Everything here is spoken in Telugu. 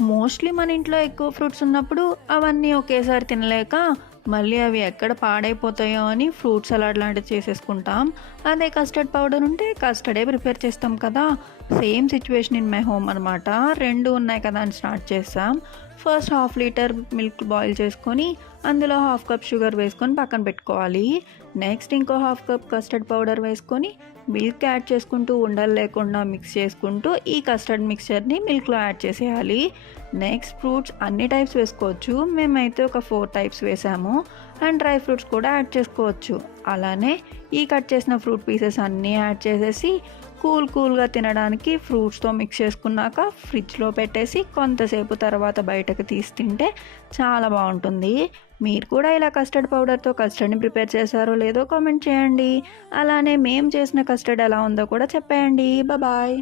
మోస్ట్లీ మన ఇంట్లో ఎక్కువ ఫ్రూట్స్ ఉన్నప్పుడు అవన్నీ ఒకేసారి తినలేక మళ్ళీ అవి ఎక్కడ పాడైపోతాయో అని ఫ్రూట్ సలాడ్ లాంటిది చేసేసుకుంటాం. అదే కస్టర్డ్ పౌడర్ ఉంటే కస్టర్డే ప్రిపేర్ చేస్తాం కదా. Same situation in my home అనమాట. 2 ఉన్నాయి కదా అని స్టార్ట్ చేసాం. First half litre milk boil చేసుకొని అందులో హాఫ్ కప్ షుగర్ వేసుకొని పక్కన పెట్టుకోవాలి. నెక్స్ట్ ఇంకో హాఫ్ కప్ కస్టర్డ్ పౌడర్ వేసుకొని మిల్క్ యాడ్ చేసుకుంటూ ఉండలు లేకుండా మిక్స్ చేసుకుంటూ ఈ కస్టర్డ్ మిక్చర్ని మిల్క్లో యాడ్ చేసేయాలి. నెక్స్ట్ ఫ్రూట్స్ అన్ని టైప్స్ వేసుకోవచ్చు. మేమైతే ఒక 4 టైప్స్ వేసాము. అండ్ డ్రై ఫ్రూట్స్ కూడా యాడ్ చేసుకోవచ్చు. అలానే ఈ కట్ చేసిన ఫ్రూట్ పీసెస్ అన్నీ యాడ్ చేసేసి కూల్గా తినడానికి ఫ్రూట్స్తో మిక్స్ చేసుకున్నాక ఫ్రిడ్జ్లో పెట్టేసి కొంతసేపు తర్వాత బయటకు తీసి తింటే చాలా బాగుంటుంది. మీరు కూడా ఇలా కస్టర్డ్ పౌడర్తో కస్టర్డ్ని ప్రిపేర్ చేశారో లేదో కామెంట్ చేయండి. అలానే మేము చేసిన కస్టర్డ్ ఎలా ఉందో కూడా చెప్పేయండి. బాయ్.